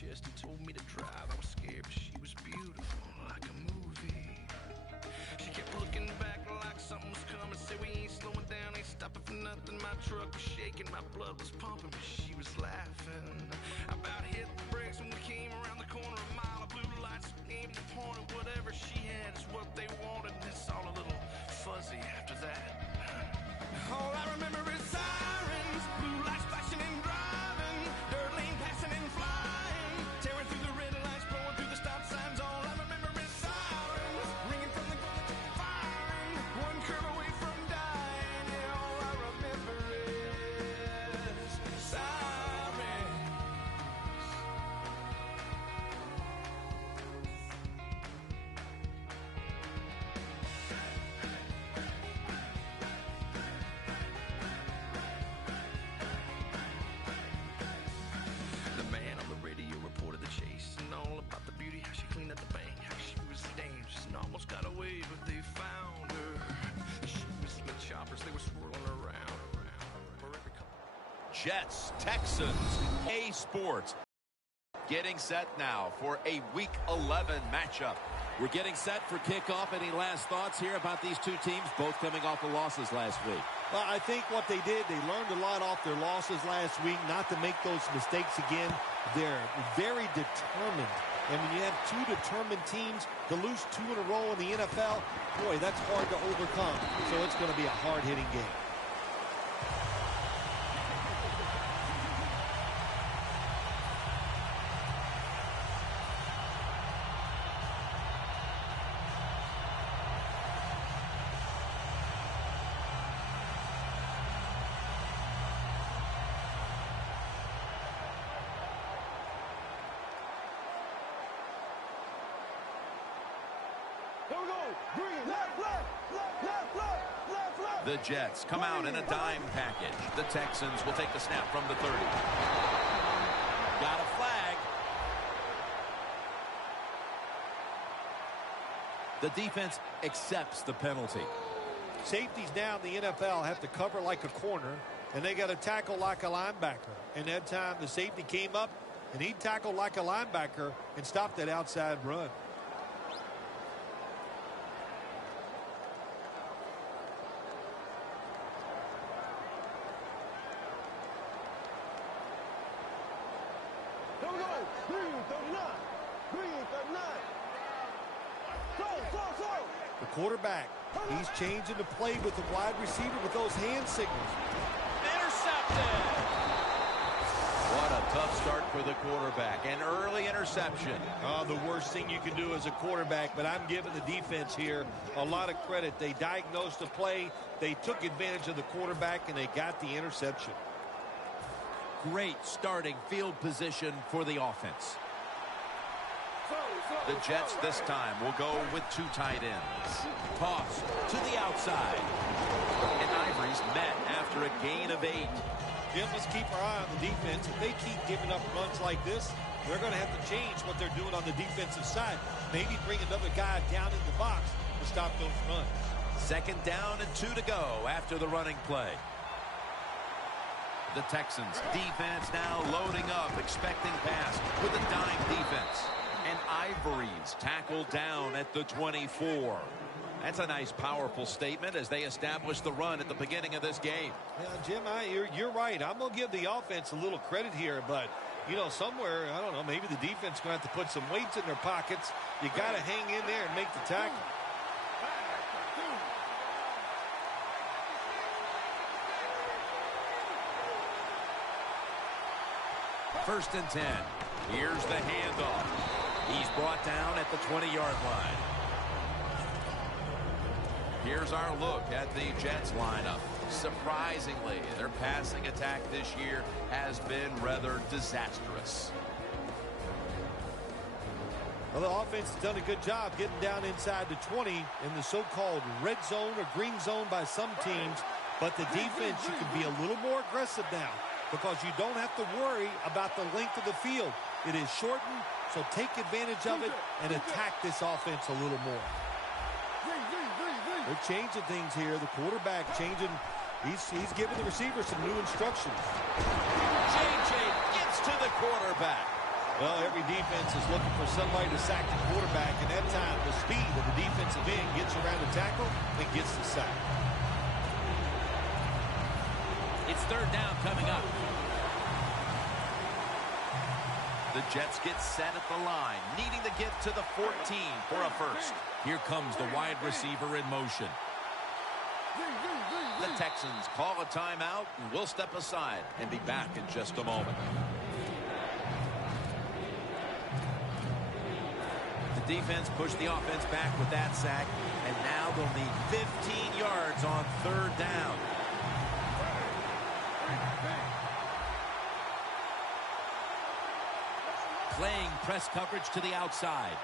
chest and told me to drive. I was scared, but she was beautiful, like a movie. She kept looking back like something was coming. Said we ain't slowing down, ain't stopping for nothing. My truck was shaking, my blood was pumping, but she was laughing. I about hit the brakes when we came around the corner. A mile of blue lights aimed and pointed. Whatever she had is what they wanted. And it's all a little fuzzy after that. All I remember is sirens, blue lights flashing and driving, dirt lane passing and flying, tearing through the red lights, blowing through the stop signs. All I remember is sirens, ringing from the firing, one curve away from dying. Yeah, all I remember is sirens. The man on the radio reported the chase and all about the beauty, how she cleaned up the bank, how she was dangerous and almost got away, but they found her. She was in the choppers, they were swirling around. For every couple. Jets, Texans, A Sports. Getting set now for a Week 11 matchup. We're getting set for kickoff. Any last thoughts here about these two teams, both coming off the losses last week? Well, I think what they did, they learned a lot off their losses last week, not to make those mistakes again. They're very determined. And when you have two determined teams, to lose two in a row in the NFL, boy, that's hard to overcome. So it's going to be a hard-hitting game. The Jets come out in a dime package. The Texans will take the snap from the 30. Got a flag. The defense accepts the penalty. Safeties now in the NFL have to cover like a corner, and they got to tackle like a linebacker. And that time the safety came up, and he tackled like a linebacker and stopped that outside run. The quarterback, he's changing the play with the wide receiver with those hand signals. Intercepted! What a tough start for the quarterback. An early interception. Oh, the worst thing you can do as a quarterback, but I'm giving the defense here a lot of credit. They diagnosed the play, they took advantage of the quarterback, and they got the interception. Great starting field position for the offense. The Jets this time will go with two tight ends. Toss to the outside. And Ivory's met after a gain of 8. Jim, let's keep our eye on the defense. If they keep giving up runs like this, they're going to have to change what they're doing on the defensive side. Maybe bring another guy down in the box to stop those runs. 2nd down and 2 to go after the running play. The Texans defense now loading up, expecting pass with a dime defense. And Ivory's tackled down at the 24. That's a nice, powerful statement as they establish the run at the beginning of this game. Yeah, Jim, you're right. I'm going to give the offense a little credit here, but, you know, somewhere, I don't know, maybe the defense is going to have to put some weights in their pockets. You got to hang in there and make the tackle. First and 10. Here's the handoff. He's brought down at the 20-yard line. Here's our look at the Jets lineup. Surprisingly, their passing attack this year has been rather disastrous. Well, the offense has done a good job getting down inside the 20 in the so-called red zone or green zone by some teams. But the defense, you can be a little more aggressive now because you don't have to worry about the length of the field. It is shortened, so take advantage of it and attack this offense a little more. They're changing things here. The quarterback changing. He's giving the receiver some new instructions. J.J. gets to the quarterback. Well, every defense is looking for somebody to sack the quarterback, and that time the speed of the defensive end gets around the tackle and gets the sack. It's third down coming up. The Jets get set at the line, needing to get to the 14 for a first. Here comes the wide receiver in motion. The Texans call a timeout, and we'll step aside and be back in just a moment. The defense pushed the offense back with that sack, and now they'll need 15 yards on third down. Playing press coverage to the outside.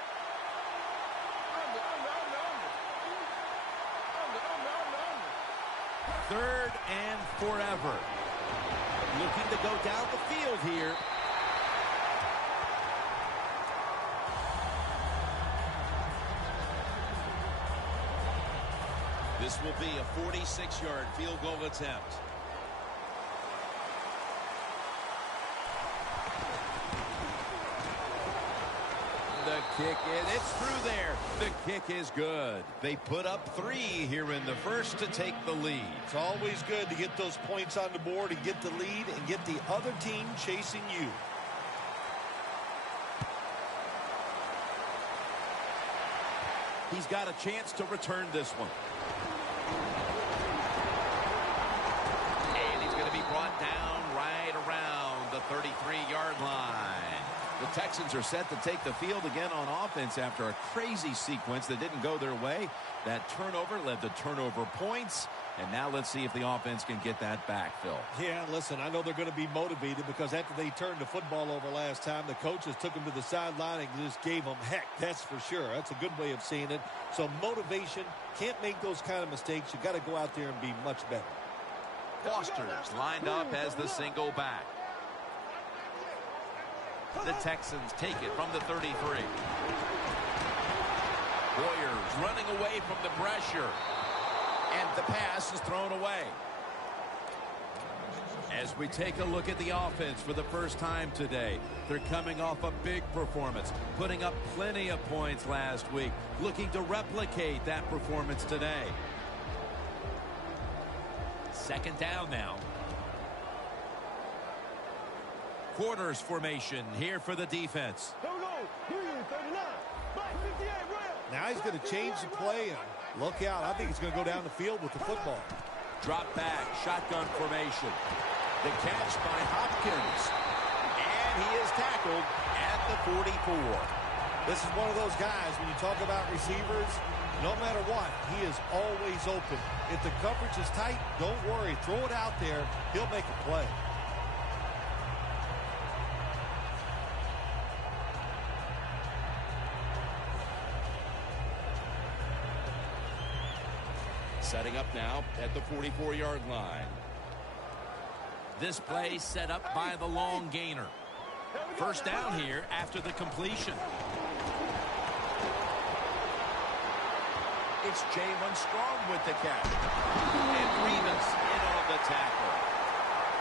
Third and forever. Looking to go down the field here. This will be a 46-yard field goal attempt. The kick, and it's through there. The kick is good. They put up 3 here in the first to take the lead. It's always good to get those points on the board and get the lead and get the other team chasing you. He's got a chance to return this one. And he's going to be brought down right around the 33-yard line. The Texans are set to take the field again on offense after a crazy sequence that didn't go their way. That turnover led to turnover points. And now let's see if the offense can get that back, Phil. Yeah, listen, I know they're going to be motivated because after they turned the football over last time, the coaches took them to the sideline and just gave them heck. That's for sure. That's a good way of seeing it. So motivation, can't make those kind of mistakes. You got to go out there and be much better. Foster's lined up as the single back. The Texans take it from the 33. Warriors running away from the pressure. And the pass is thrown away. As we take a look at the offense for the first time today, they're coming off a big performance, putting up plenty of points last week, looking to replicate that performance today. Second down now. Quarters formation here for the defense. Now he's going to change the play and look out. I think he's going to go down the field with the football. Drop back, shotgun formation. The catch by Hopkins. And he is tackled at the 44. This is one of those guys, when you talk about receivers, no matter what, he is always open. If the coverage is tight, don't worry. Throw it out there. He'll make a play. Setting up now at the 44-yard line. This play set up by the long gainer. First down here after the completion. It's Jalen Strong with the catch. And Revis in on the tackle.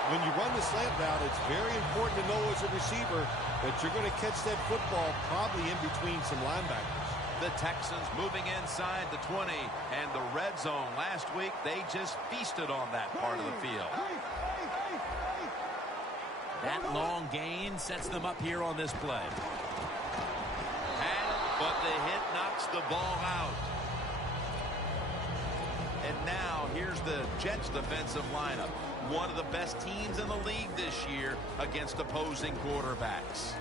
When you run the slant route, it's very important to know as a receiver that you're going to catch that football probably in between some linebackers. The Texans moving inside the 20, and the red zone last week, they just feasted on that part of the field. That long gain sets them up here on this play. But the hit knocks the ball out. And now here's the Jets defensive lineup. One of the best teams in the league this year against opposing quarterbacks.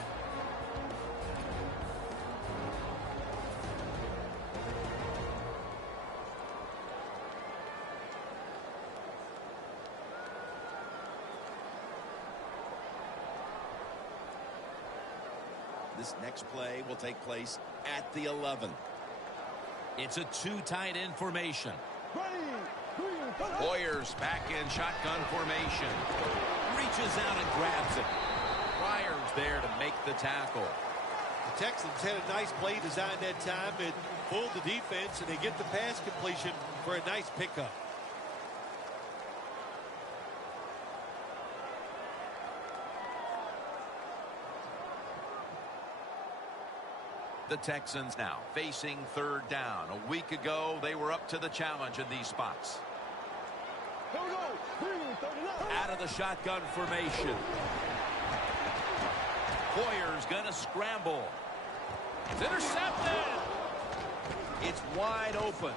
This next play will take place at the 11. It's a two tight end formation. Warriors back in shotgun formation. Reaches out and grabs it. Pryor's there to make the tackle. The Texans had a nice play design that time. It fooled the defense, and they get the pass completion for a nice pickup. The Texans now facing third down. A week ago, they were up to the challenge in these spots. Out of the shotgun formation. Hoyer's going to scramble. It's intercepted. It's wide open.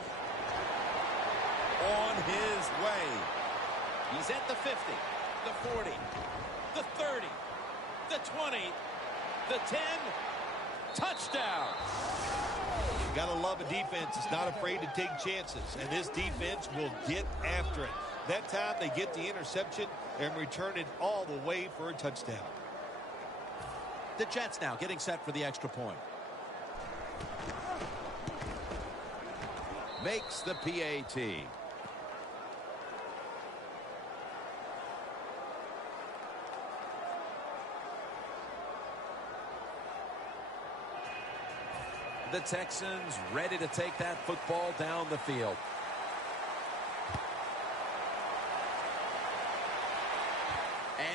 On his way. He's at the 50, the 40, the 30, the 20, the 10. Touchdown. You got to love a defense that's not afraid to take chances, and this defense will get after it. That time they get the interception and return it all the way for a touchdown. The Jets now getting set for the extra point. Makes the PAT. The Texans ready to take that football down the field.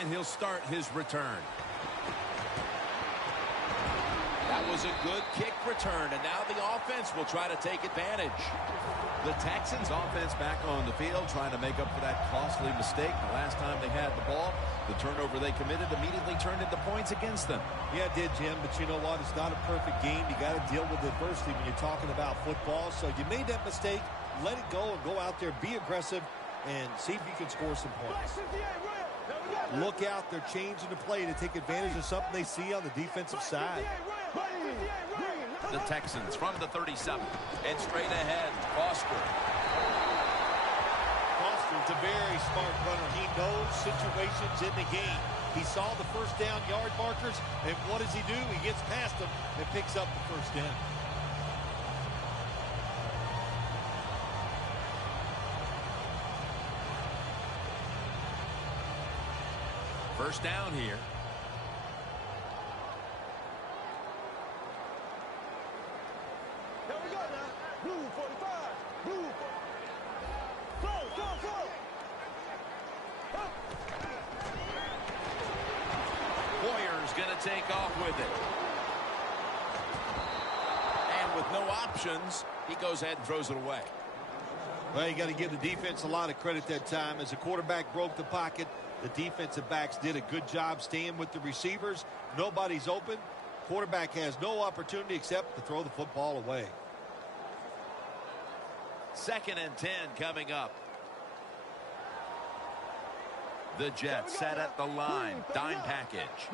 And he'll start his return. That was a good kick return, and now the offense will try to take advantage. The Texans offense back on the field trying to make up for that costly mistake. The last time they had the ball, the turnover they committed immediately turned into points against them. Yeah, it did, Jim, but you know what? It's not a perfect game. You got to deal with adversity when you're talking about football. So you made that mistake, let it go, and go out there, be aggressive, and see if you can score some points. Look out, they're changing the play to take advantage of something they see on the defensive side. The Texans from the 37 and straight ahead. Foster's a very smart runner. He knows situations in the game. He saw the first down yard markers, and what does he do? He gets past them and picks up the first down. First down here. Here we go now. Blue 45. Blue 45. Go. Hoyer's going to take off with it. And with no options, he goes ahead and throws it away. Well, you got to give the defense a lot of credit that time. As the quarterback broke the pocket, the defensive backs did a good job staying with the receivers. Nobody's open. Quarterback has no opportunity except to throw the football away. 2nd and 10 coming up. The Jets set at the line. Dime package.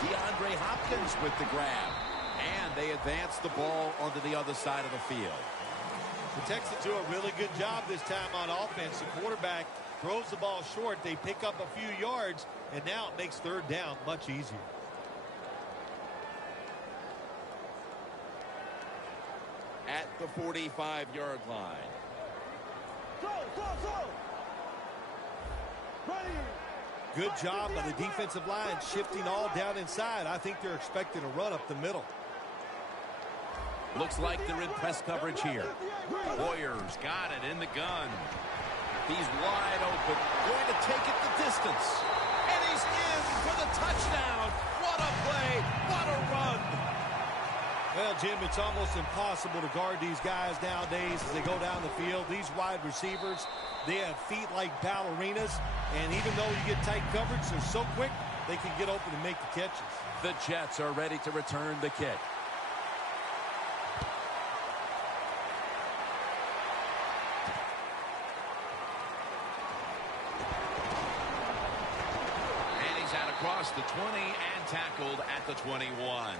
DeAndre Hopkins with the grab. And they advance the ball onto the other side of the field. The Texans do a really good job this time on offense. The quarterback throws the ball short. They pick up a few yards, and now it makes third down much easier. At the 45-yard line. Go. Ready. Good job by the defensive line shifting all down inside. I think they're expecting a run up the middle. Looks like they're in press coverage here. Hoyer's got it in the gun. He's wide open. Going to take it the distance. And he's in for the touchdown. What a play. What a run. Well, Jim, it's almost impossible to guard these guys nowadays as they go down the field. These wide receivers, they have feet like ballerinas. And even though you get tight coverage, they're so quick, they can get open and make the catches. The Jets are ready to return the kick. Across the 20 and tackled at the 21.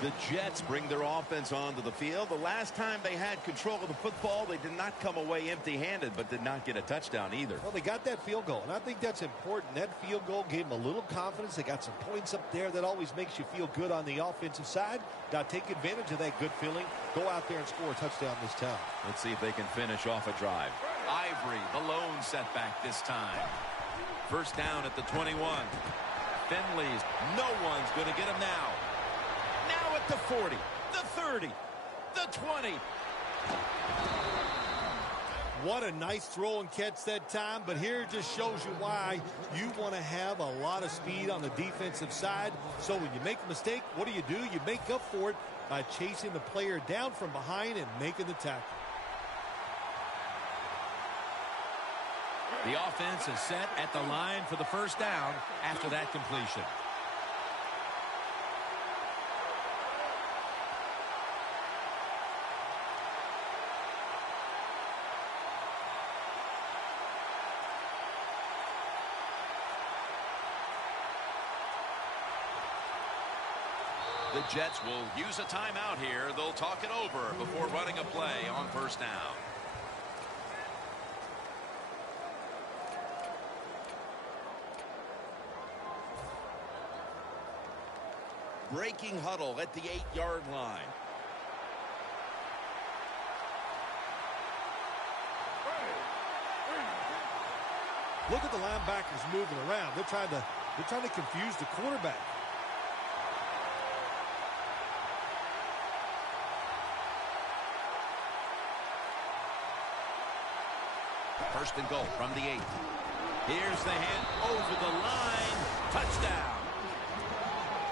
The Jets bring their offense onto the field. The last time they had control of the football, they did not come away empty-handed, but did not get a touchdown either. Well, they got that field goal, and I think that's important. That field goal gave them a little confidence. They got some points up there. That always makes you feel good on the offensive side. Got to take advantage of that good feeling. Go out there and score a touchdown this time. Let's see if they can finish off a drive. Ivory, the lone setback this time. First down at the 21. Finley's. No one's going to get him now. Now at the 40, the 30, the 20. What a nice throw and catch that time, but here it just shows you why you want to have a lot of speed on the defensive side. So when you make a mistake, what do? You make up for it by chasing the player down from behind and making the tackle. The offense is set at the line for the first down after that completion. The Jets will use a timeout here. They'll talk it over before running a play on first down. Breaking huddle at the 8-yard line. Look at the linebackers moving around. They're trying to confuse the quarterback. First and goal from the 8. Here's the hand over the line. Touchdown.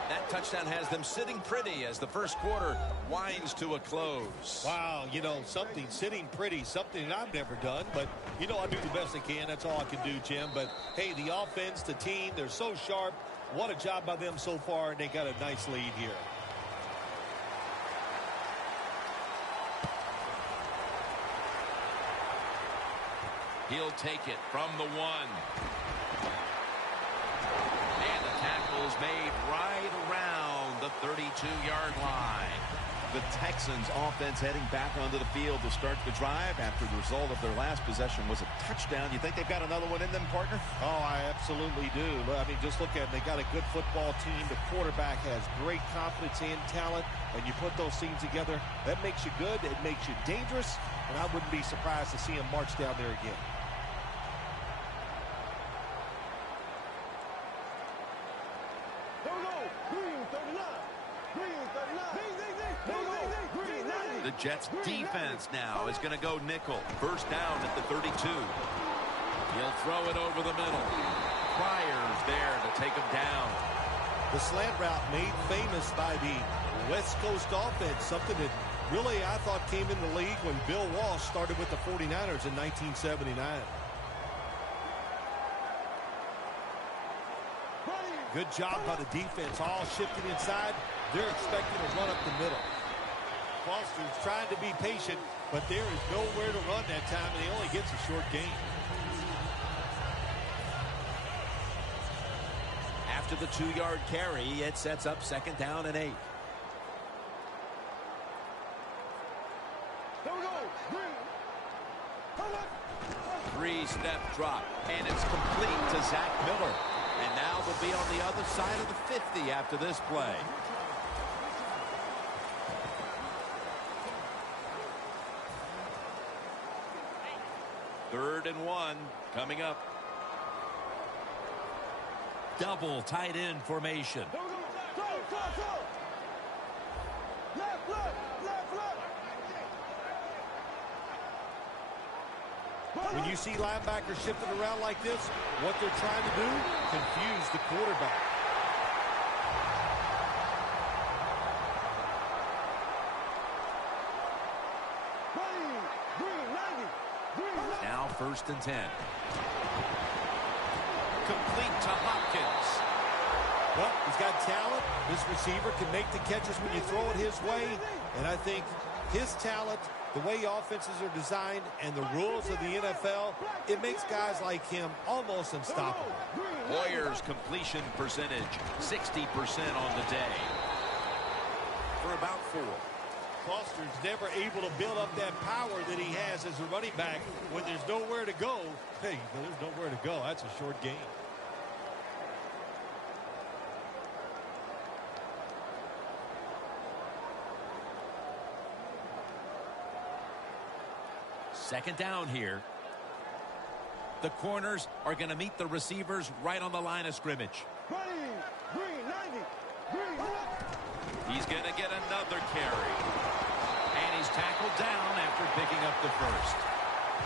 That touchdown has them sitting pretty as the first quarter winds to a close. Wow, something sitting pretty, something that I've never done. But, I do the best I can. That's all I can do, Jim. But, hey, the offense, the team, they're so sharp. What a job by them so far, and they got a nice lead here. He'll take it from the 1. And the tackle's made right around the 32-yard line. The Texans offense heading back onto the field to start the drive after the result of their last possession was a touchdown. You think they've got another one in them, partner? Oh, I absolutely do. I mean, just look at it. They got a good football team. The quarterback has great confidence and talent, and you put those things together, that makes you good. It makes you dangerous, and I wouldn't be surprised to see him march down there again. The Jets defense now is going to go nickel. First down at the 32. He'll throw it over the middle. Pryor's there to take him down. The slant route made famous by the West Coast offense, something that really I thought came in the league when Bill Walsh started with the 49ers in 1979. Good job by the defense, all shifting inside. They're expecting to run up the middle. Foster's trying to be patient, but there is nowhere to run that time, and he only gets a short gain. After the 2-yard carry, it sets up second down and 8. Three-step drop, and it's complete to Zach Miller. And now they'll be on the other side of the 50 after this play. Third and 1 coming up. Double tight end formation. When you see linebackers shifting around like this, what they're trying to do, confuse the quarterback. Now first and 10. Complete to Hopkins. Well, he's got talent. This receiver can make the catches when you throw it his way. And I think his talent, the way offenses are designed, and the rules of the NFL, it makes guys like him almost unstoppable. Warriors completion percentage, 60% on the day. For about 4. Foster's never able to build up that power that he has as a running back when there's nowhere to go. Hey, there's nowhere to go. That's a short game. Second down here. The corners are going to meet the receivers right on the line of scrimmage. He's going to get another carry. And he's tackled down after picking up the first.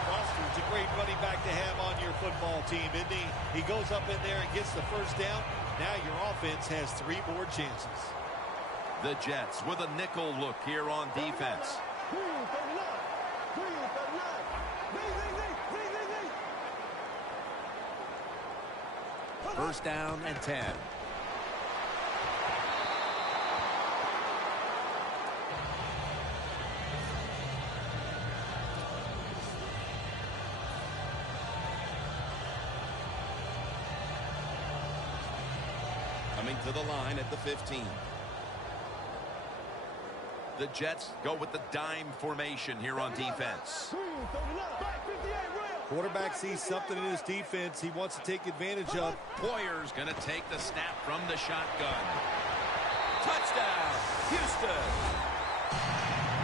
Foster's a great running back to have on your football team, isn't he? He goes up in there and gets the first down. Now your offense has 3 more chances. The Jets with a nickel look here on defense. First down and 10. Coming to the line at the 15. The Jets go with the dime formation here on defense. Quarterback sees something in his defense he wants to take advantage of. Poyer's going to take the snap from the shotgun. Touchdown, Houston.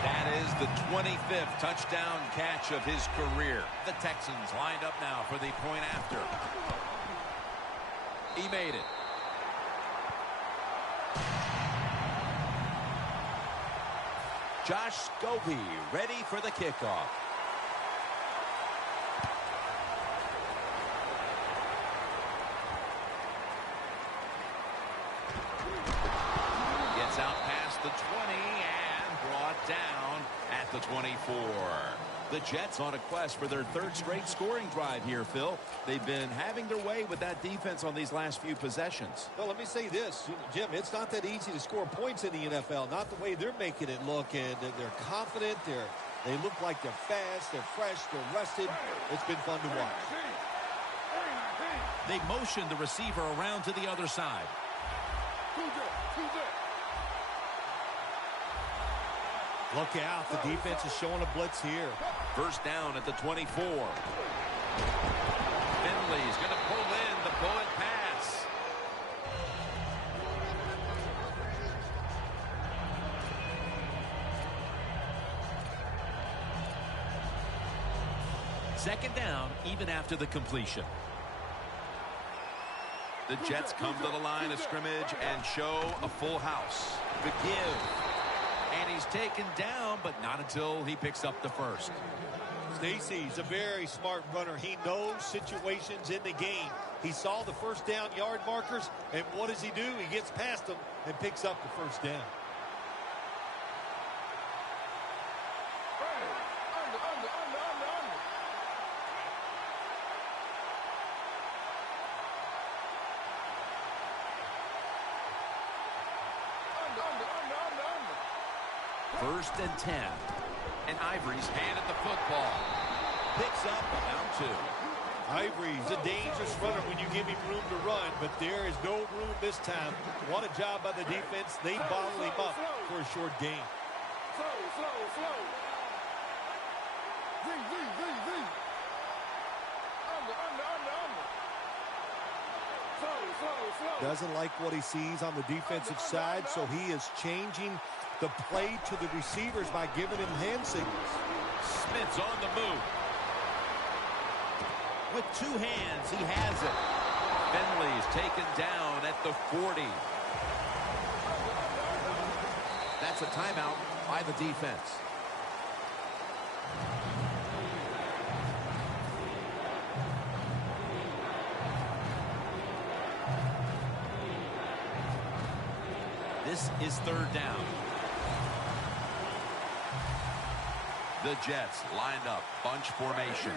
That is the 25th touchdown catch of his career. The Texans lined up now for the point after. He made it. Josh Scobie ready for the kickoff. Gets out past the 20 and brought down at the 24. The Jets on a quest for their 3rd straight scoring drive here, Phil. They've been having their way with that defense on these last few possessions. Well, let me say this, Jim, it's not that easy to score points in the NFL, not the way they're making it look, and they're confident, they look like they're fast, they're fresh, they're rested. It's been fun to watch. They motion the receiver around to the other side. Look out, the defense is showing a blitz here. First down at the 24. Finley's going to pull in the bullet pass. Second down, even after the completion. The Jets come to the line of scrimmage and show a full house. The give. And he's taken down, but not until he picks up the first. Stacy's a very smart runner. He knows situations in the game. He saw the first down yard markers, and what does he do? He gets past them and picks up the first down. First and 10. And Ivory's handed the football. Picks up about 2. Ivory's a dangerous runner when you give him room to run, but there is no room this time. What a job by the defense. They bottle him up for a short gain. Slow. V. Slow. Doesn't like what he sees on the defensive side, so he is changing the play to the receivers by giving him hand signals. Smith's on the move. With 2 hands, he has it. Finley's taken down at the 40. That's a timeout by the defense. This is 3rd down. The Jets lined up, bunch formation.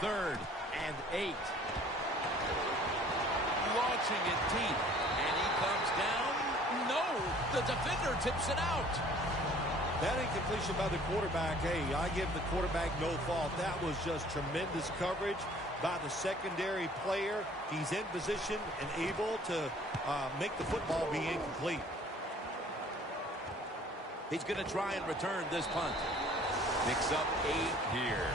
Third and 8. Launching it deep. And he comes down. No, the defender tips it out. That incompletion by the quarterback, hey, I give the quarterback no fault. That was just tremendous coverage by the secondary player. He's in position and able to make the football be incomplete. He's going to try and return this punt. Picks up 8 here.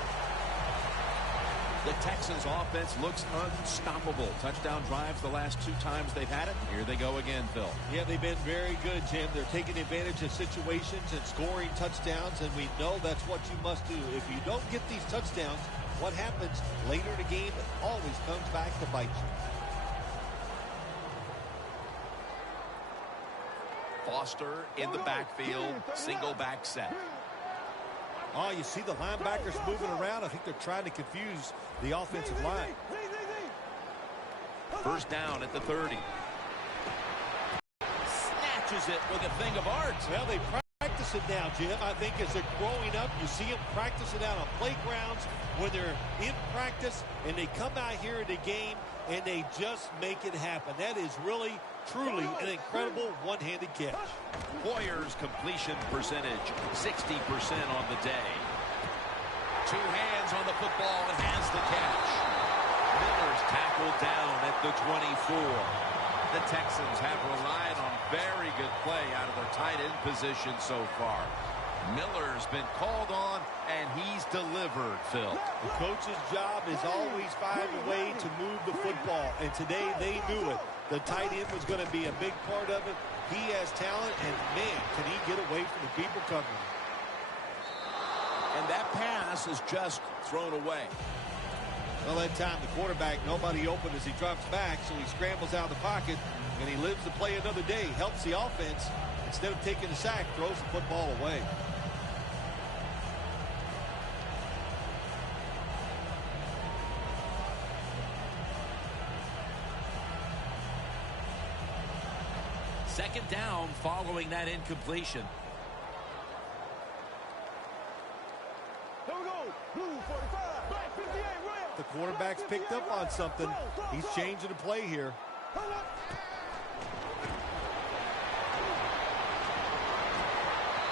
The Texans offense looks unstoppable. Touchdown drives the last 2 times they've had it. Here they go again, Phil. Yeah, they've been very good, Jim. They're taking advantage of situations and scoring touchdowns, and we know that's what you must do. If you don't get these touchdowns, what happens later in the game, it always comes back to bite you. Foster in the backfield, single back set. Oh, you see the linebackers moving around. I think they're trying to confuse the offensive line. First down at the 30. Snatches it with a thing of art. Well, they practice it now, Jim. I think as they're growing up, you see them practicing out on playgrounds when they're in practice, and they come out here in the game, and they just make it happen. That is really, truly an incredible one-handed catch. Hoyer's completion percentage, 60% on the day. 2 hands on the football and has the catch. Miller's tackled down at the 24. The Texans have relied on very good play out of their tight end position so far. Miller's been called on, and he's delivered, Phil. The coach's job is always find a way to move the football, and today they knew it. The tight end was going to be a big part of it. He has talent, and, man, can he get away from the people covering. And that pass is just thrown away. Well, that time the quarterback, nobody open as he drops back, so he scrambles out of the pocket, and he lives to play another day. Helps the offense. Instead of taking the sack, throws the football away. Second down following that incompletion. Here we go. Blue 45. Black 58. Rams. The quarterback's picked up on something. He's changing the play here.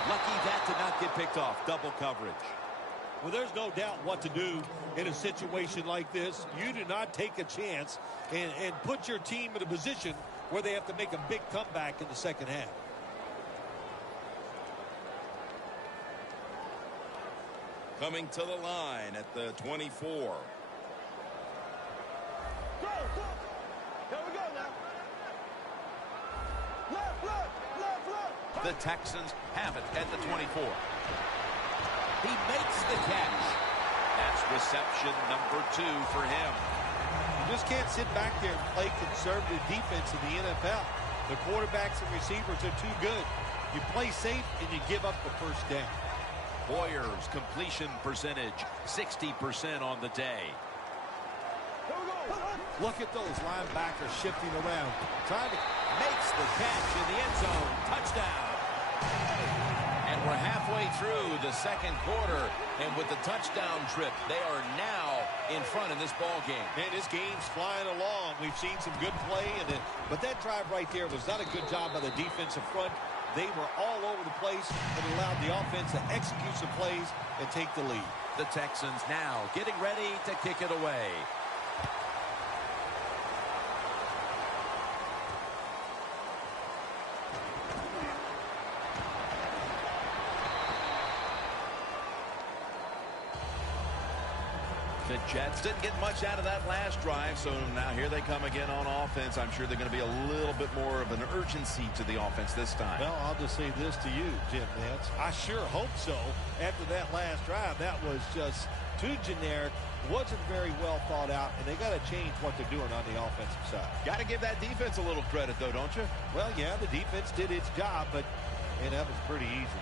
Lucky that did not get picked off. Double coverage. Well, there's no doubt what to do in a situation like this. You do not take a chance and put your team in a position where they have to make a big comeback in the second half. Coming to the line at the 24. Go. Here we go now. Left. The Texans have it at the 24. He makes the catch. That's reception number 2 for him. You just can't sit back there and play conservative defense in the NFL. The quarterbacks and receivers are too good. You play safe and you give up the first down. Hoyer's completion percentage, 60% on the day. Here we go. Look at those linebackers shifting around. Makes the catch in the end zone. Touchdown. And we're halfway through the second quarter. And with the touchdown trip, they are now in front in this ball game. Man, this game's flying along. We've seen some good play, but that drive right there was not a good job by the defensive front. They were all over the place and allowed the offense to execute some plays and take the lead. The Texans now getting ready to kick it away. The Jets didn't get much out of that last drive, so now here they come again on offense. I'm sure they're going to be a little bit more of an urgency to the offense this time. Well, I'll just say this to you, Jim Nance. I sure hope so. After that last drive, that was just too generic, wasn't very well thought out, and they got to change what they're doing on the offensive side. Got to give that defense a little credit, though, don't you? Well, yeah, the defense did its job, but man, that was pretty easy.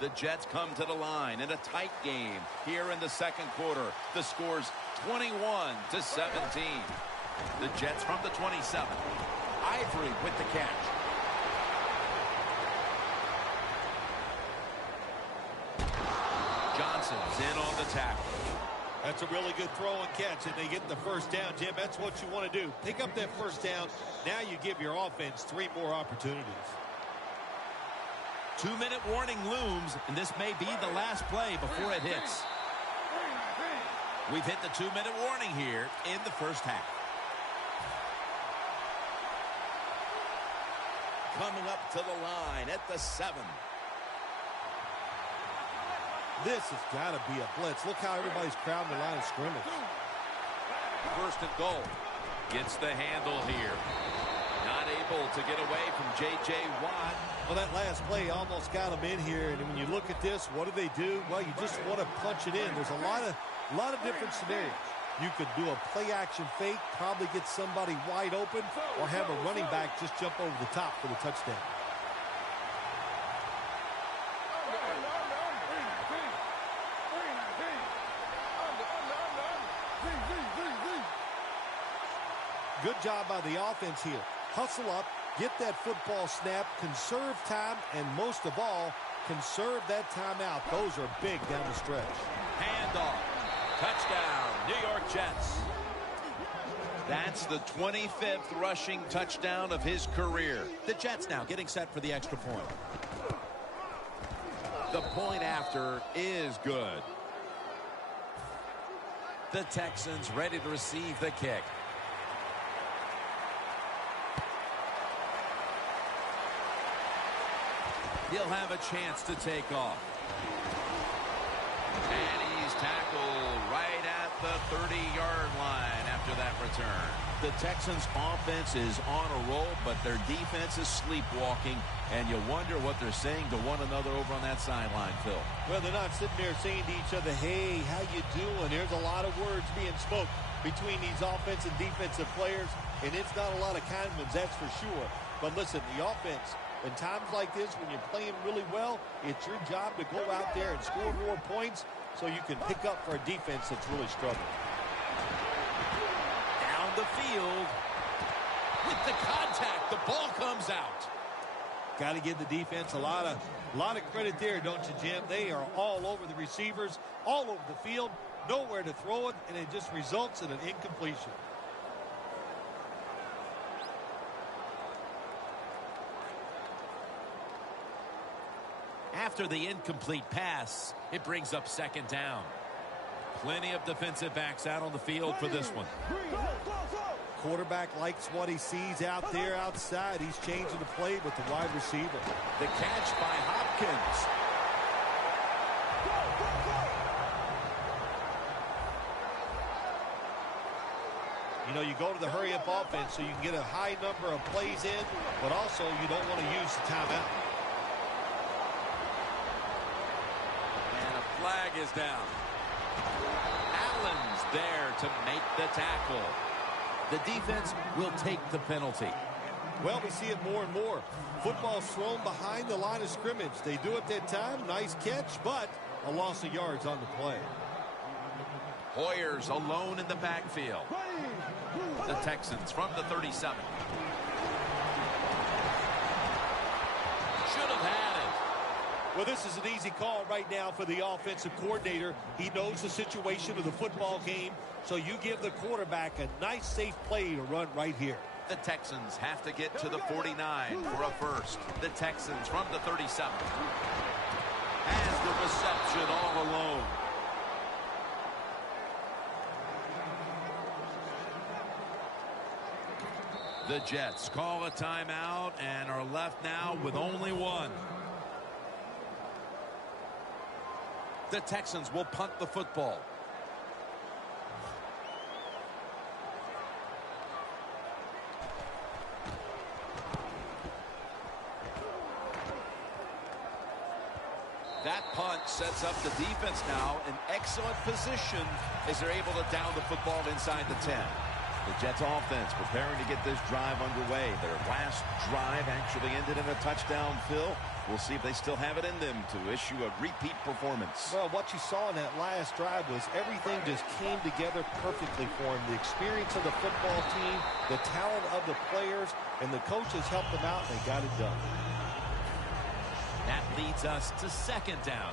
The Jets come to the line in a tight game here in the second quarter. The score's 21-17. The Jets from the 27. Ivory with the catch. Johnson's in on the tackle. That's a really good throw and catch, and they get the first down, Jim. That's what you want to do. Pick up that first down. Now you give your offense 3 more opportunities. 2-minute warning looms, and this may be the last play before it hits. We've hit the 2-minute warning here in the first half. Coming up to the line at the 7. This has got to be a blitz. Look how everybody's crowding the line of scrimmage. First and goal. Gets the handle here. Not able to get away from J.J. Watt. Well, that last play almost got him in here. And when you look at this, what do? Well, you just want to punch it in. There's a lot of different scenarios. You could do a play-action fake, probably get somebody wide open, or have a running back just jump over the top for the touchdown. Good job by the offense here. Hustle up, get that football snap, conserve time, and most of all, conserve that timeout. Those are big down the stretch. Handoff. Touchdown, New York Jets. That's the 25th rushing touchdown of his career. The Jets now getting set for the extra point. The point after is good. The Texans ready to receive the kick. He'll have a chance to take off. And he's tackled right at the 30-yard line after that return. The Texans' offense is on a roll, but their defense is sleepwalking, and you wonder what they're saying to one another over on that sideline, Phil. Well, they're not sitting there saying to each other, hey, how you doing? There's a lot of words being spoke between these offensive and defensive players, and it's not a lot of kind ones, that's for sure. But listen, the offense, in times like this, when you're playing really well, it's your job to go out there and score more points so you can pick up for a defense that's really struggling. Down the field. With the contact, the ball comes out. Got to give the defense a lot of credit there, don't you, Jim? They are all over the receivers, all over the field, nowhere to throw it, and it just results in an incompletion. After the incomplete pass, it brings up second down. Plenty of defensive backs out on the field for this one. Quarterback likes what he sees out there outside. He's changing the play with the wide receiver. The catch by Hopkins. You know, you go to the hurry-up offense so you can get a high number of plays in, but also you don't want to use the timeout. Flag is down. Allen's there to make the tackle. The defense will take the penalty. Well, we see it more and more. Football's thrown behind the line of scrimmage. They do it that time. Nice catch, but a loss of yards on the play. Hoyer's alone in the backfield. The Texans from the 37. Should have had it. Well, this is an easy call right now for the offensive coordinator. He knows the situation of the football game, so you give the quarterback a nice, safe play to run right here. The Texans have to get to the 49 for a first. The Texans from the 37. Has the reception all alone. The Jets call a timeout and are left now with only one. The Texans will punt the football. That punt sets up the defense now in excellent position as they're able to down the football inside the 10. The Jets offense preparing to get this drive underway. Their last drive actually ended in a touchdown, Phil. We'll see if they still have it in them to issue a repeat performance. Well, what you saw in that last drive was everything just came together perfectly for him. The experience of the football team, the talent of the players, and the coaches helped them out, and they got it done. That leads us to second down.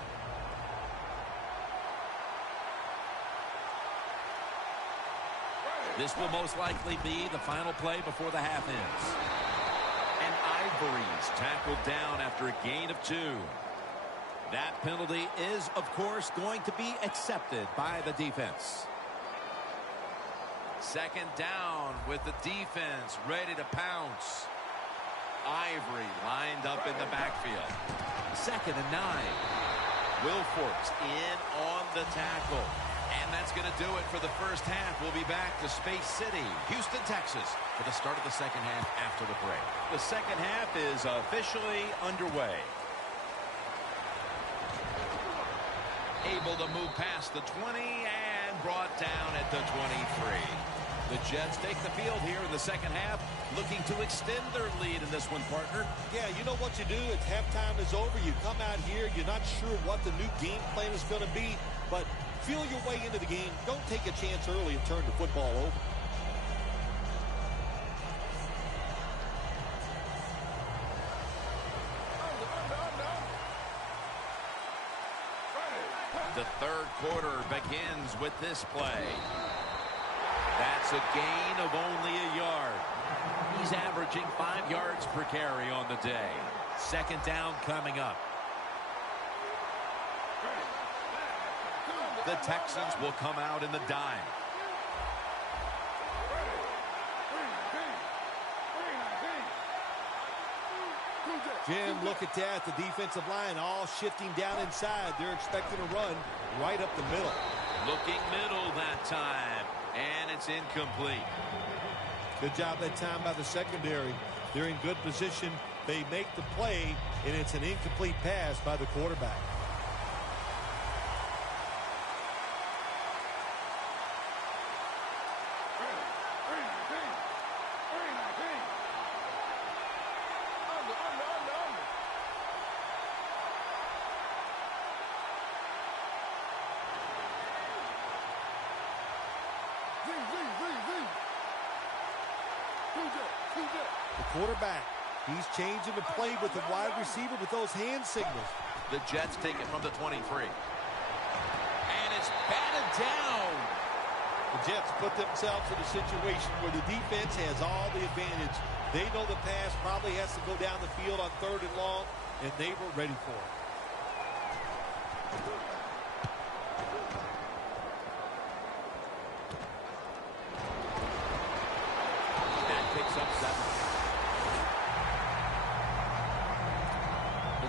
This will most likely be the final play before the half ends. And Ivory's tackled down after a gain of 2. That penalty is, of course, going to be accepted by the defense. Second down with the defense ready to pounce. Ivory lined up in the backfield. 2nd and 9. Wilfork's in on the tackle. And that's going to do it for the first half. We'll be back to Space City, Houston, Texas, for the start of the second half after the break. The second half is officially underway. Able to move past the 20 and brought down at the 23. The Jets take the field here in the second half, looking to extend their lead in this one, partner. Yeah, you know what you do? If halftime is over, you come out here, you're not sure what the new game plan is going to be, but feel your way into the game. Don't take a chance early and turn the football over. The third quarter begins with this play. That's a gain of only a yard. He's averaging 5 yards per carry on the day. Second down coming up. The Texans will come out in the dime. Jim, look at that. The defensive line all shifting down inside. They're expecting a run right up the middle. Looking middle that time. And it's incomplete. Good job that time by the secondary. They're in good position. They make the play, and it's an incomplete pass by the quarterback. The quarterback, he's changing the play with the wide receiver with those hand signals. The Jets take it from the 23. And it's batted down. The Jets put themselves in a situation where the defense has all the advantage. They know the pass probably has to go down the field on 3rd and long, and they were ready for it.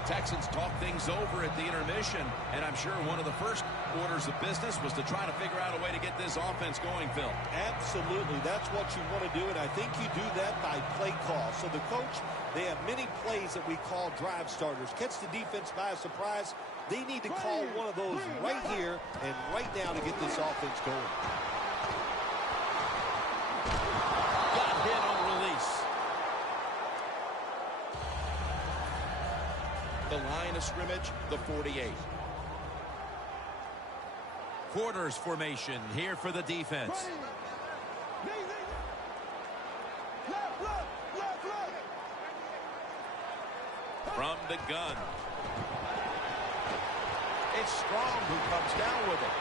Texans talk things over at the intermission, and I'm sure one of the first orders of business was to try to figure out a way to get this offense going, Phil. Absolutely. That's what you want to do, and I think you do that by play call. So the coach, they have many plays that we call drive starters. Catch the defense by surprise. They need to call one of those right here and right now to get this offense going. Got hit on release. The line of scrimmage, the 48. Quarters formation here for the defense. From the gun. It's Strong who comes down with it.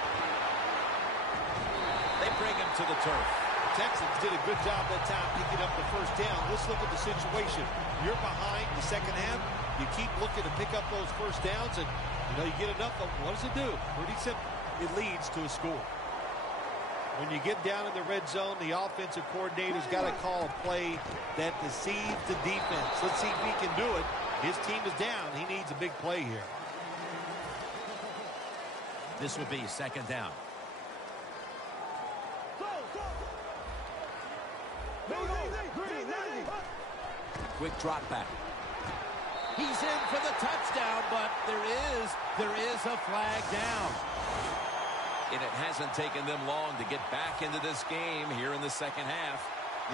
They bring him to the turf. Texans did a good job that time picking up the first down. Let's look at the situation. You're behind in the second half. You keep looking to pick up those first downs, and you get enough of them. What does it do? Pretty simple. It leads to a score. When you get down in the red zone, the offensive coordinator's got to call a play that deceives the defense. Let's see if he can do it. His team is down. He needs a big play here. This would be second down. Quick drop back. He's in for the touchdown, but there is a flag down. And it hasn't taken them long to get back into this game here in the second half.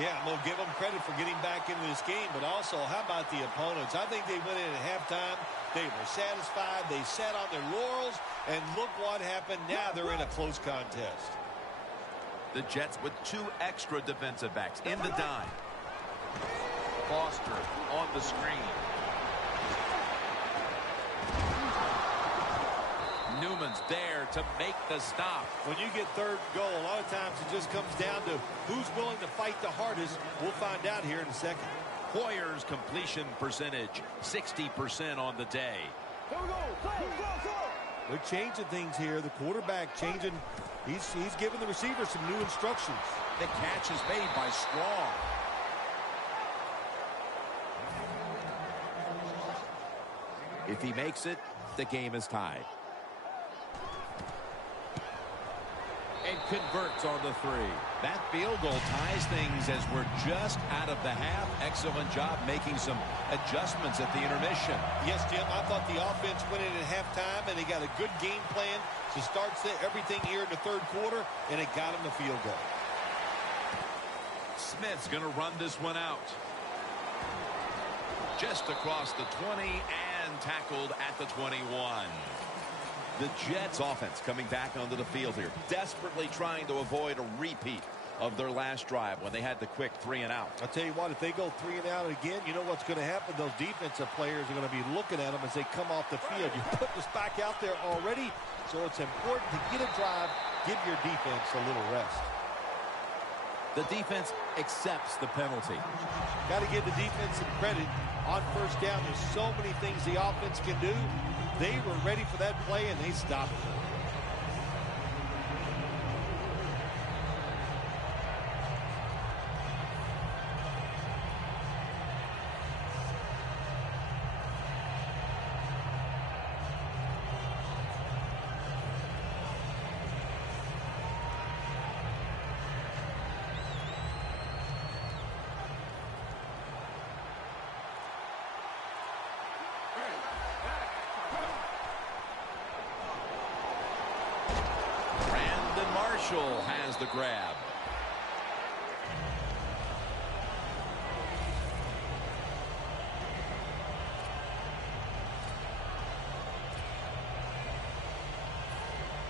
Yeah, I'm going to give them credit for getting back into this game, but also, how about the opponents? I think they went in at halftime. They were satisfied. They sat on their laurels, and look what happened. Now they're in a close contest. The Jets with 2 extra defensive backs in the dime. Foster on the screen. Newman's there to make the stop. When you get 3rd and goal, a lot of times it just comes down to who's willing to fight the hardest. We'll find out here in a second. Hoyer's completion percentage, 60% on the day. They're changing things here. The quarterback changing. He's giving the receiver some new instructions. The catch is made by Strong. If he makes it, the game is tied. converts on the three. That field goal ties things as we're just out of the half. Excellent job making some adjustments at the intermission. Yes, Jim, I thought the offense went in at halftime, and they got a good game plan to start everything here in the third quarter, and it got them the field goal. Smith's going to run this one out. Just across the 20 and tackled at the 21. The Jets offense coming back onto the field here, desperately trying to avoid a repeat of their last drive when they had the quick 3 and out. I'll tell you what, if they go 3 and out again, you know what's going to happen? Those defensive players are going to be looking at them as they come off the field. You put this back out there already, so it's important to get a drive, give your defense a little rest. The defense accepts the penalty. Got to give the defense some credit on first down. There's so many things the offense can do. They were ready for that play, and they stopped it. Has the grab.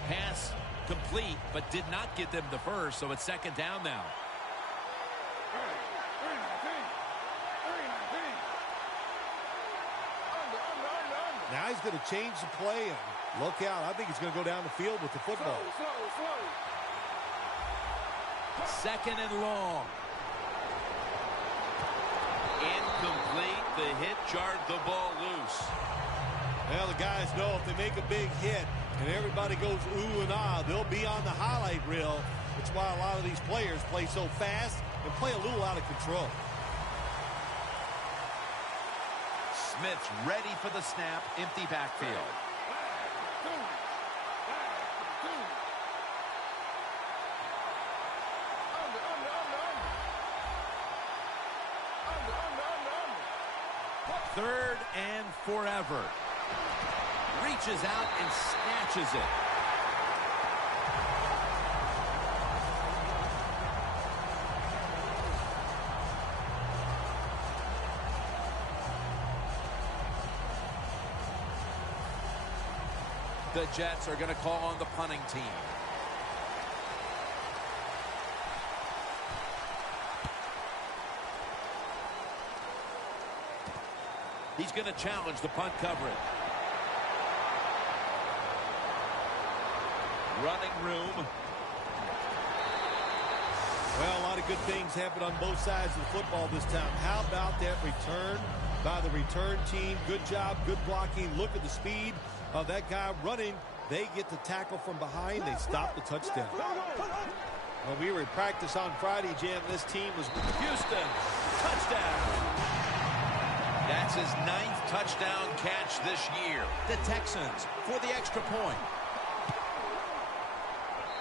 Pass complete, but did not get them the first, so it's second down now. Now he's going to change the play, and look out. I think he's going to go down the field with the football. Second and long. Incomplete. The hit jarred the ball loose. Well, the guys know if they make a big hit and everybody goes ooh and ah, they'll be on the highlight reel. That's why a lot of these players play so fast and play a little out of control. Smith's ready for the snap. Empty backfield. Third and forever. Reaches out and snatches it. The Jets are going to call on the punting team. He's going to challenge the punt coverage. Running room. Well, a lot of good things happen on both sides of the football this time. How about that return by the return team? Good job, good blocking. Look at the speed of that guy running. They get the tackle from behind. They stop the touchdown. Well, we were in practice on Friday, Jim. This team was Houston. Touchdown. That's his 9th touchdown catch this year. The Texans for the extra point.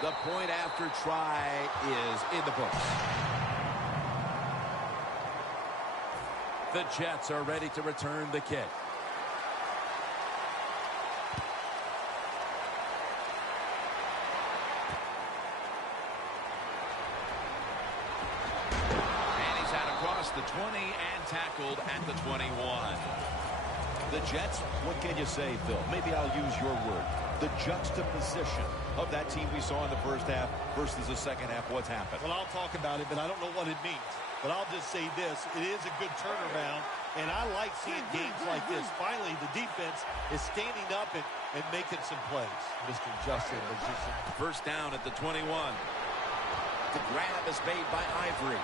The point after try is in the books. The Jets are ready to return the kick. The 20 and tackled at the 21. The Jets, what can you say, Phil? Maybe I'll use your word. The juxtaposition of that team we saw in the first half versus the second half. What's happened? Well, I'll talk about it, but I don't know what it means. But I'll just say this. It is a good turnaround, and I like seeing games like this. Finally, the defense is standing up and making some plays. Mr. Justin. First down at the 21. The grab is made by Ivory.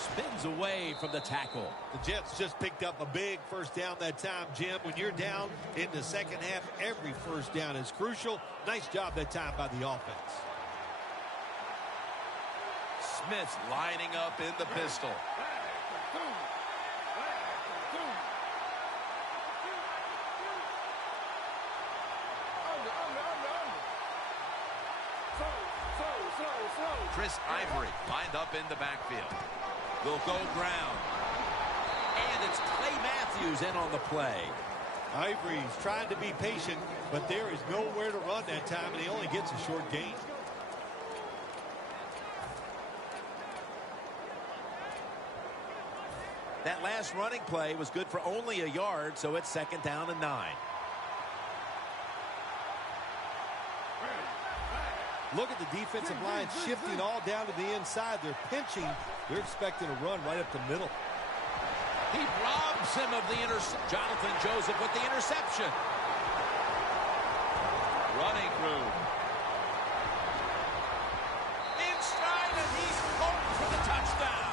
Spins away from the tackle. The Jets just picked up a big first down that time, Jim. When you're down in the second half, every first down is crucial. Nice job that time by the offense. Smith's lining up in the pistol. Chris Ivory lined up in the backfield. They'll go ground. And it's Clay Matthews in on the play. Ivory's trying to be patient, but there is nowhere to run that time, and he only gets a short gain. That last running play was good for only a yard, so it's 2nd down and 9. Look at the defensive line shifting all down to the inside. They're pinching. They're expecting a run right up the middle. He robs him of the interception. Jonathan Joseph with the interception. Running room. In stride, and he's home for the touchdown.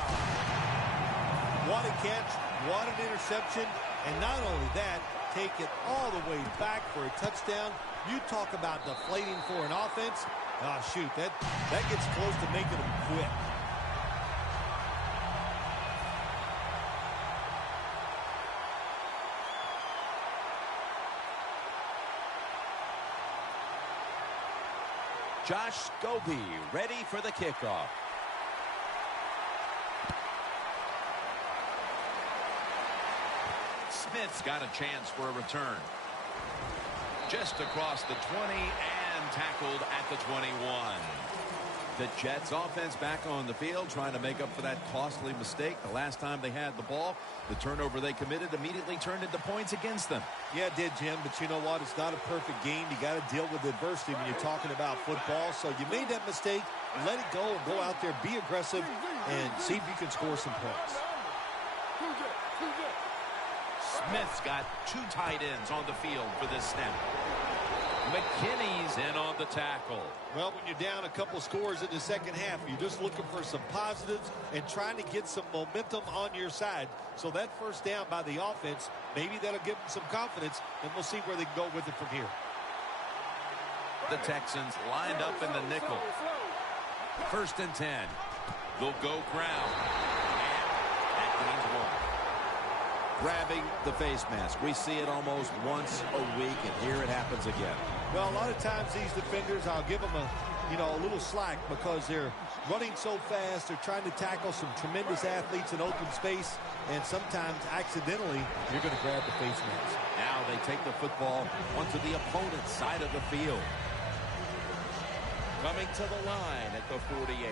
What a catch, what an interception, and not only that, take it all the way back for a touchdown. You talk about deflating for an offense. Ah, shoot, that gets close to making them quit. Josh Scobie ready for the kickoff. Smith's got a chance for a return. Just across the 20 and tackled at the 21. The Jets offense back on the field trying to make up for that costly mistake. The last time they had the ball, the turnover they committed immediately turned into points against them. Yeah, it did, Jim, but you know what? It's not a perfect game. You got to deal with adversity when you're talking about football. So you made that mistake, let it go, and go out there, be aggressive, and see if you can score some points. Smith's got 2 tight ends on the field for this snap. McKinney's in on the tackle. Well, when you're down a couple scores in the second half, you're just looking for some positives and trying to get some momentum on your side. So that first down by the offense, maybe that'll give them some confidence, and we'll see where they can go with it from here. The Texans lined up in the nickel. 1st and 10. They'll go ground. And that means 1. Grabbing the face mask. We see it almost once a week, and here it happens again. Well, a lot of times these defenders, I'll give them a little slack because they're running so fast. They're trying to tackle some tremendous athletes in open space, and sometimes accidentally you're going to grab the face mask. Now they take the football onto the opponent's side of the field. Coming to the line at the 48.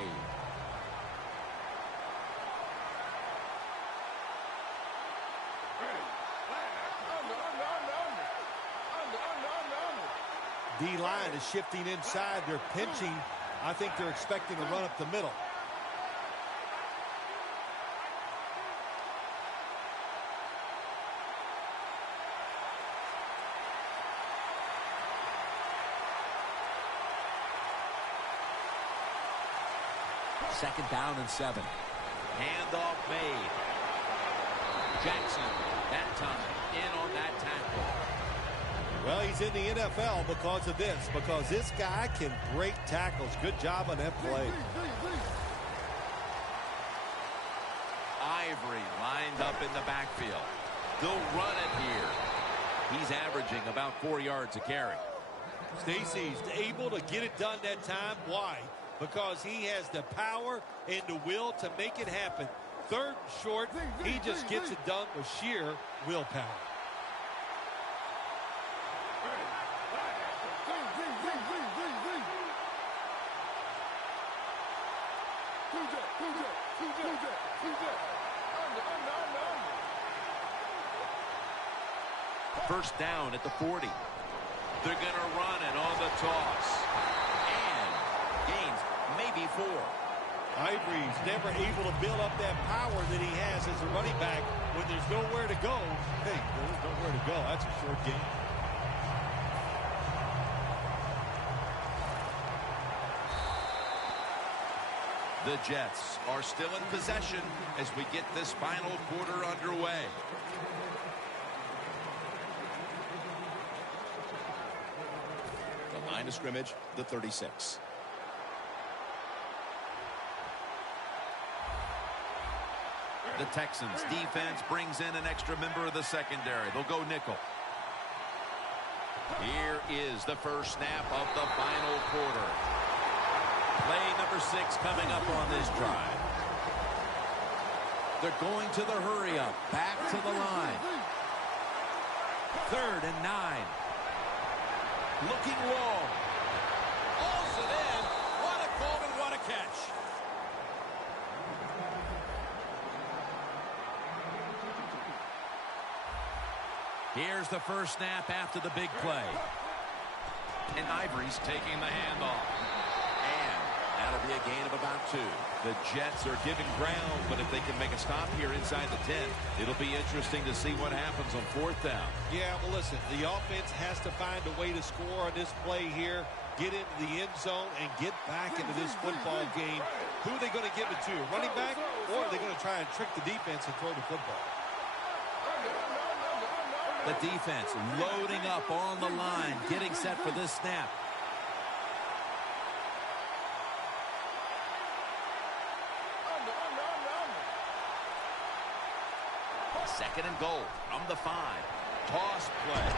D-line is shifting inside. They're pinching. I think they're expecting to run up the middle. Second down and 7. Handoff made. Jackson, that time, in on that tackle. Well, he's in the NFL because of this, because this guy can break tackles. Good job on that play. Ivory lined up in the backfield. They'll run it here. He's averaging about 4 yards a carry. Stacy's able to get it done that time. Why? Because he has the power and the will to make it happen. 3rd and short, he just gets it done with sheer willpower. First down at the 40. They're going to run it on the toss. And gains maybe 4. Ivory's never able to build up that power that he has as a running back when there's nowhere to go. Hey, there's nowhere to go. That's a short game. The Jets are still in possession as we get this final quarter underway. The line of scrimmage, the 36. The Texans defense brings in an extra member of the secondary. They'll go nickel. Here is the first snap of the final quarter. Play number 6 coming up on this drive. They're going to the hurry up. Back to the line. 3rd and 9. Looking long. Hauls it in. What a call and what a catch. Here's the first snap after the big play. And Ivory's taking the handoff. And that'll be a gain of about 2. The Jets are giving ground, but if they can make a stop here inside the 10, it'll be interesting to see what happens on 4th down. Yeah, well, listen, the offense has to find a way to score on this play here, get into the end zone, and get back into this football game. Who are they going to give it to? Running back? Or are they going to try and trick the defense and throw the football? The defense loading up on the line, getting set for this snap. Second and goal from the 5. Toss play.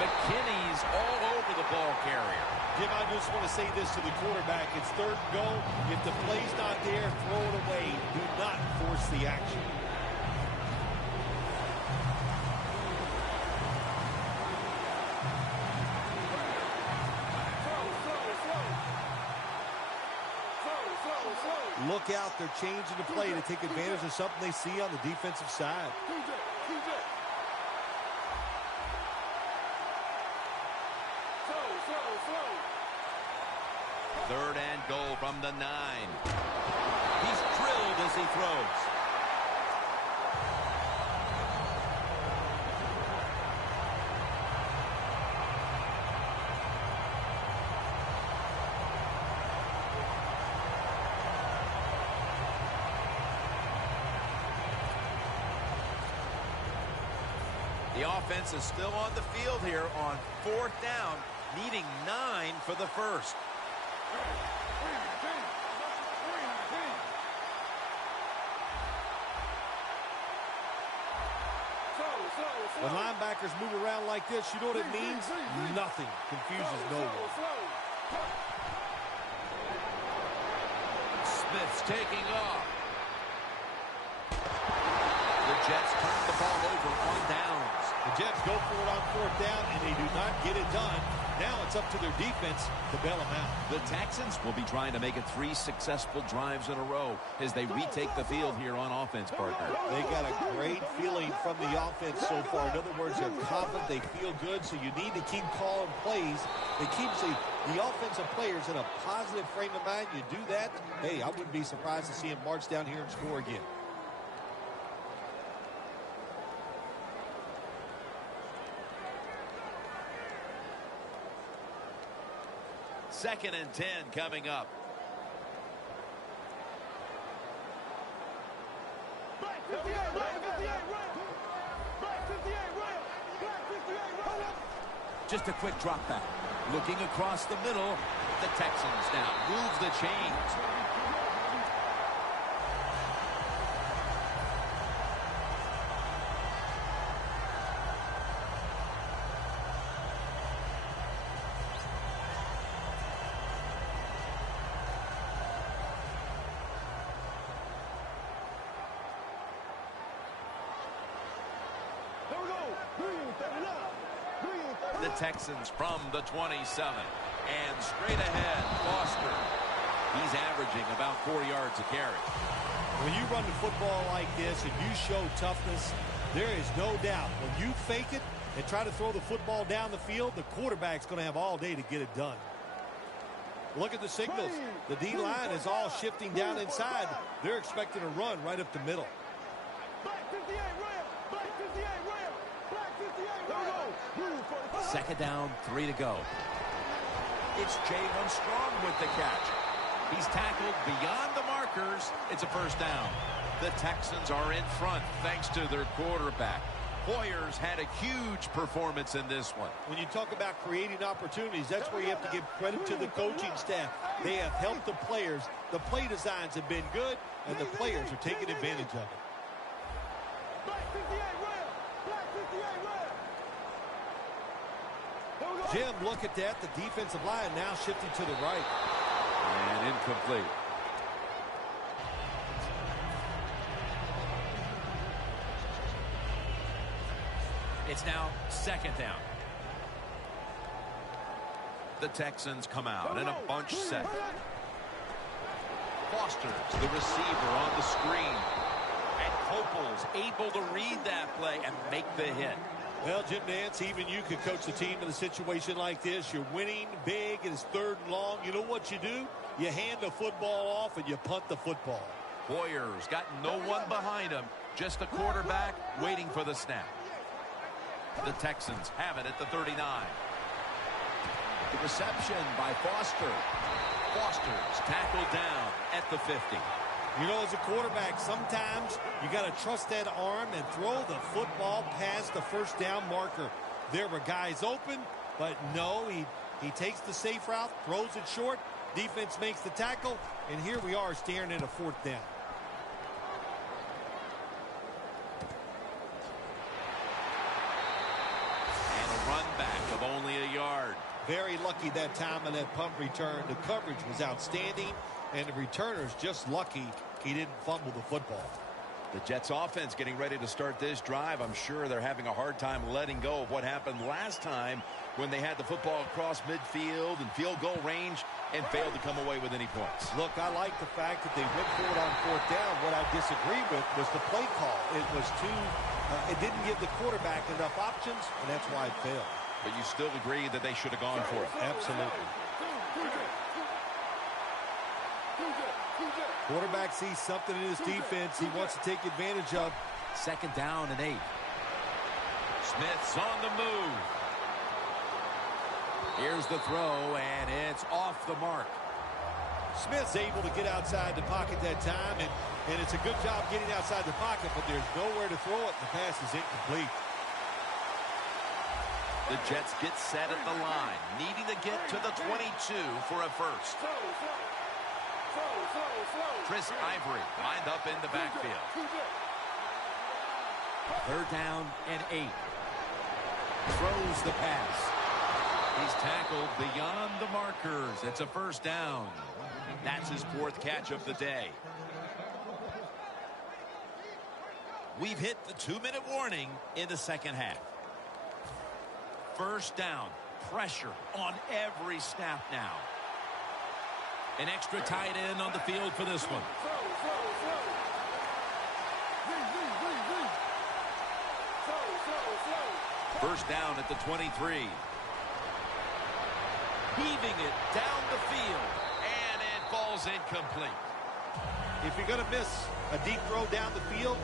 McKinney's all over the ball carrier. Jim, I just want to say this to the quarterback. It's 3rd and goal. If the play's not there, throw it away. Do not force the action. Look out, they're changing the play to take advantage of something they see on the defensive side. Third and goal from the 9. He's drilled as he throws. The offense is still on the field here on 4th down, needing 9 for the first. When linebackers move around like this, you know what it means? Nothing. Confuses no one. Smith's taking off. The Jets turn the ball over on downs. The Jets go for it on 4th down, and they do not get it done. Now it's up to their defense to bail them out. The Texans will be trying to make it 3 successful drives in a row as they retake the field here on offense, partner. They got a great feeling from the offense so far. In other words, they're confident, they feel good, so you need to keep calling plays. They keep the offensive players in a positive frame of mind. You do that, hey, I wouldn't be surprised to see them march down here and score again. Second and 10 coming up. Just a quick drop back. Looking across the middle. The Texans now move the chains. The Texans from the 27. And straight ahead, Foster. He's averaging about 4 yards a carry. When you run the football like this and you show toughness, there is no doubt when you fake it and try to throw the football down the field, the quarterback's going to have all day to get it done. Look at the signals. The D-line is all shifting down inside. They're expecting a run right up the middle. Second down, 3 to go. It's Jalen Strong with the catch. He's tackled beyond the markers. It's a first down. The Texans are in front thanks to their quarterback. Hoyer's had a huge performance in this one. When you talk about creating opportunities, that's where you have to give credit to the coaching staff. They have helped the players. The play designs have been good, and the players are taking advantage of it. Jim, look at that. The defensive line now shifting to the right. And incomplete. It's now second down. The Texans come out in a bunch set. Foster's the receiver on the screen. And Copel's able to read that play and make the hit. Well, Jim Nance, even you could coach the team in a situation like this. You're winning big. It is 3rd and long. You know what you do? You hand the football off and you punt the football. Hoyer's got no one behind him. Just a quarterback waiting for the snap. The Texans have it at the 39. The reception by Foster. Foster's tackled down at the 50. You know, as a quarterback, sometimes you got to trust that arm and throw the football past the first down marker. There were guys open, but no, he takes the safe route, throws it short. Defense makes the tackle, and here we are staring at a 4th down. And a run back of only a yard. Very lucky that time on that punt return. The coverage was outstanding, and the returner's just lucky he didn't fumble the football. The Jets offense getting ready to start this drive. I'm sure they're having a hard time letting go of what happened last time when they had the football across midfield and field goal range and failed to come away with any points. Look, I like the fact that they went for it on 4th down. What I disagree with was the play call. It was it didn't give the quarterback enough options, and that's why it failed. But you still agree that they should have gone for it. Absolutely. Quarterback sees something in his defense he wants to take advantage of. 2nd down and 8. Smith's on the move. Here's the throw, and it's off the mark. Smith's able to get outside the pocket that time, and it's a good job getting outside the pocket, but there's nowhere to throw it. The pass is incomplete. The Jets get set at the line, needing to get to the 22 for a first. Chris Ivory lined up in the backfield. 3rd down and 8. Throws the pass. He's tackled beyond the markers. It's a 1st down. That's his 4th catch of the day. We've hit the 2-minute warning in the 2nd half. 1st down. Pressure on every snap now. An extra tight end on the field for this one. First down at the 23. Heaving it down the field, and it falls incomplete. If you're going to miss a deep throw down the field,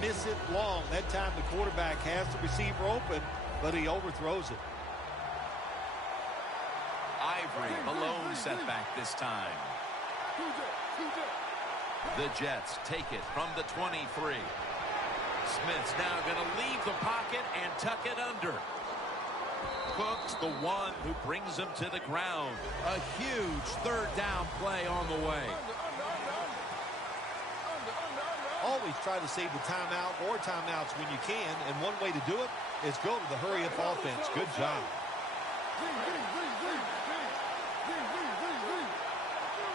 miss it long. That time the quarterback has the receiver open, but he overthrows it. Ivory, Malone setback this time. The Jets take it from the 23. Smith's now going to leave the pocket and tuck it under. Cook's the one who brings him to the ground. A huge 3rd down play on the way. Always try to save the timeout or timeouts when you can, and one way to do it is go to the hurry-up offense. Good job.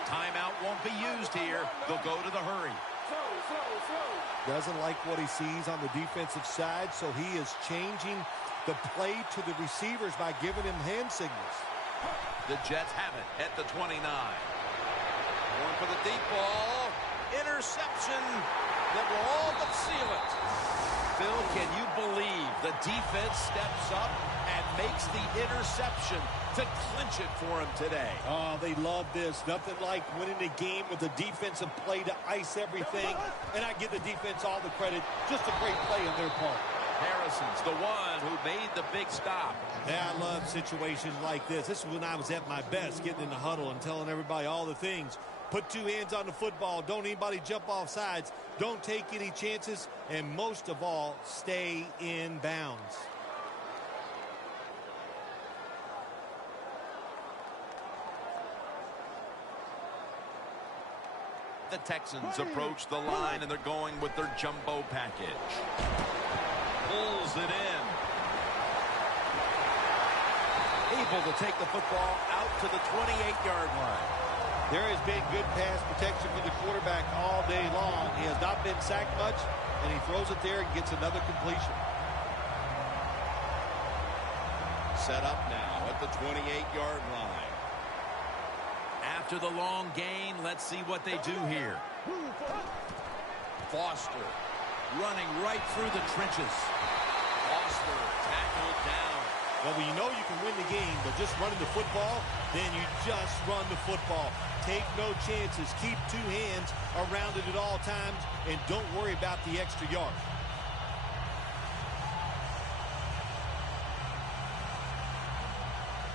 Timeout won't be used here. They'll go to the hurry. Doesn't like what he sees on the defensive side, so he is changing the play to the receivers by giving him hand signals. The Jets have it at the 29. Going for the deep ball. Interception that will all but seal it. Phil, can you believe the defense steps up and makes the interception to clinch it for him today? Oh, they love this. Nothing like winning a game with a defensive play to ice everything. And I give the defense all the credit. Just a great play on their part. Harrison's the one who made the big stop. Yeah, I love situations like this. This is when I was at my best, getting in the huddle and telling everybody all the things. Put 2 hands on the football. Don't anybody jump off sides. Don't take any chances. And most of all, stay in bounds. The Texans approach the line, and they're going with their jumbo package. Pulls it in. Able to take the football out to the 28-yard line. There has been good pass protection for the quarterback all day long. He has not been sacked much, and he throws it there and gets another completion. Set up now at the 28-yard line. After the long gain, let's see what they do here. Foster Running right through the trenches. Foster tackled down. Well, when you know you can win the game, but just running the football, then you just run the football. Take no chances. Keep two hands around it at all times, and don't worry about the extra yard.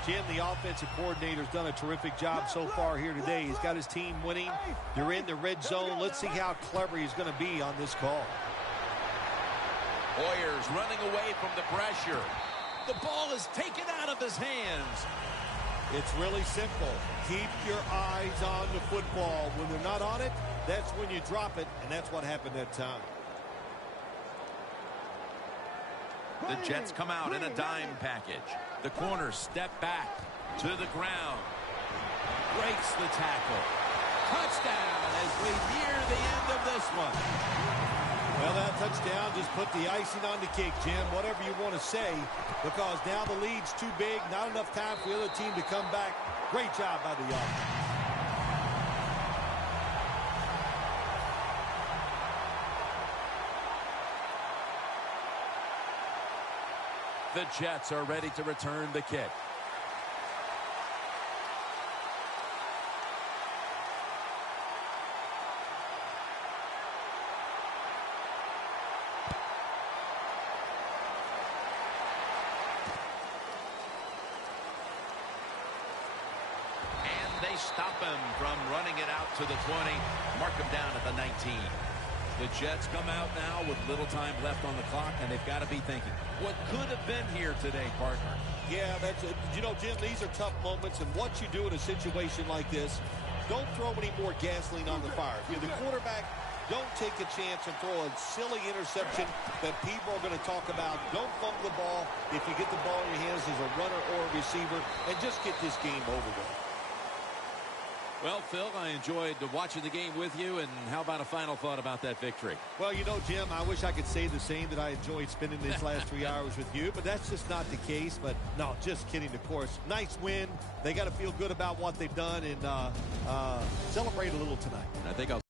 Jim, the offensive coordinator's done a terrific job so far here today. He's got his team winning. They're in the red zone. Let's see how clever he's going to be on this call. Hoyer's running away from the pressure. The ball is taken out of his hands. It's really simple. Keep your eyes on the football. When they're not on it, that's when you drop it, and that's what happened that time. The Jets come out in a dime package. The corners step back to the ground. Breaks the tackle. Touchdown as we near the end of this one. Well, that touchdown just put the icing on the cake, Jim, whatever you want to say, because now the lead's too big, not enough time for the other team to come back. Great job by the offense. The Jets are ready to return the kick. And they stop him from running it out to the 20. Mark him down at the 19. The Jets come out now with little time left on the clock, and they've got to be thinking, what could have been here today, partner? Yeah, that's it. You know, Jim, these are tough moments, and what you do in a situation like this, don't throw any more gasoline on the fire. If you're the quarterback, don't take a chance and throw a silly interception that people are going to talk about. Don't fumble the ball if you get the ball in your hands as a runner or a receiver, and just get this game over with. Well, Phil, I enjoyed watching the game with you, and how about a final thought about that victory? Well, you know, Jim, I wish I could say the same, that I enjoyed spending these last 3 hours with you, but that's just not the case. But, no, just kidding, of course. Nice win. They got to feel good about what they've done and celebrate a little tonight. I think I'll